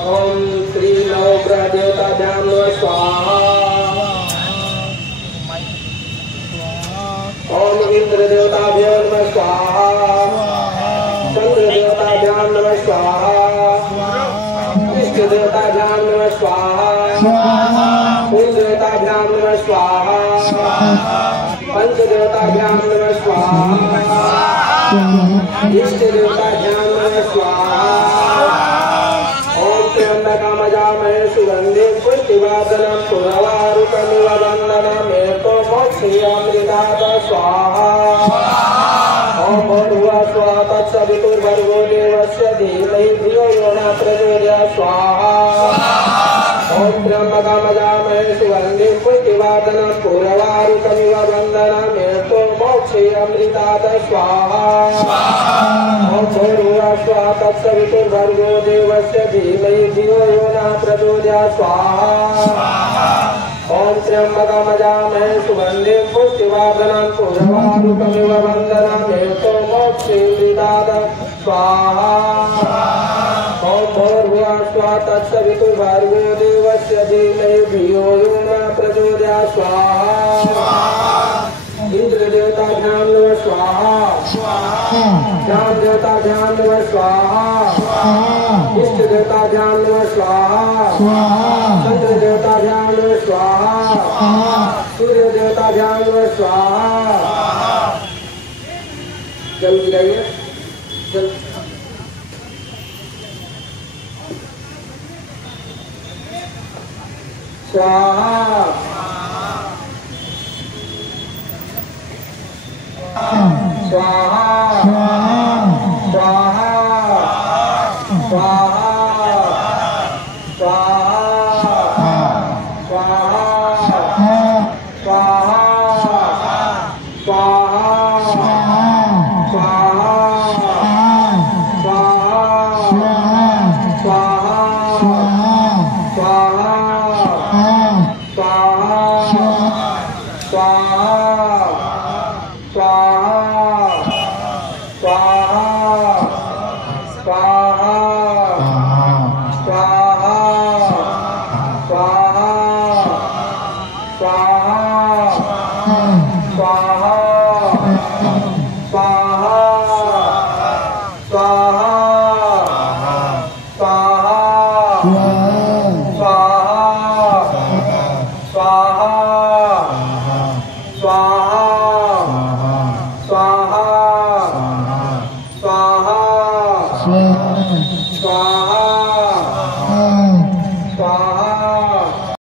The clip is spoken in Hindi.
ओम श्री नवग्रह देवताभ्यां नमः स्वाहा। ओम इंद्र देवताभ्यो नमः स्वाहा। चंद्र देवताभ्यां नमः स्वाहा। विष्णु देवताभ्यां नमः स्वाहा। कुल देवताभ्यां नमः स्वाहा। पंच देवताभ्यां नमः स्वाहा। इष्ट देवताभ्यां नमः स्वाहा। ओम त्र्यंबकमजामहे सुगंधिं पुष्टिवर्धनं पुरवारुकमिव वन्दनम् एको मोक्षयमृतात् स्वाहा। ओम भूर्भुवः स्वः तत्सवितुर्भर्गो देवस्य धीमहि धियो यो नः प्रचोदयात् स्वाहा। ओम त्र्यंबकमजामहे सुगंधिं पुष्टिवर्धनं पुरवारुकमिव वन्दनम् एको मोक्षयमृतात् स्वाहा। ओम भूर्भुवः स्वः तत्सवितुर्भर्गो देवस्य धीमहि धियो यो नः प्रचोदयात् स्वाहा। ओम त्र्यंबकमजामहे सुगंधिं पुष्टिवर्धनं पुरवारुकमिव वन्दनम् एको मोक्षयमृतात् स्वाहा। ओम भूर्भुवः स्वः तत्सवितुर्भर्गो देवस्य धीमहि धियो यो नः प्रचोदयात् स्वाहा। इंद्र देवताभ्यां नमः स्वाहा। ज्ञान देवताभ्यां नमः स्वाहा। इष्ट देवताभ्यां नमः स्वाहा। चंद्र देवताभ्यां नमः स्वाहा। सूर्य देवताभ्यां नमः स्वाहा। जल गिराइए जल। स्वाहा स्वाहा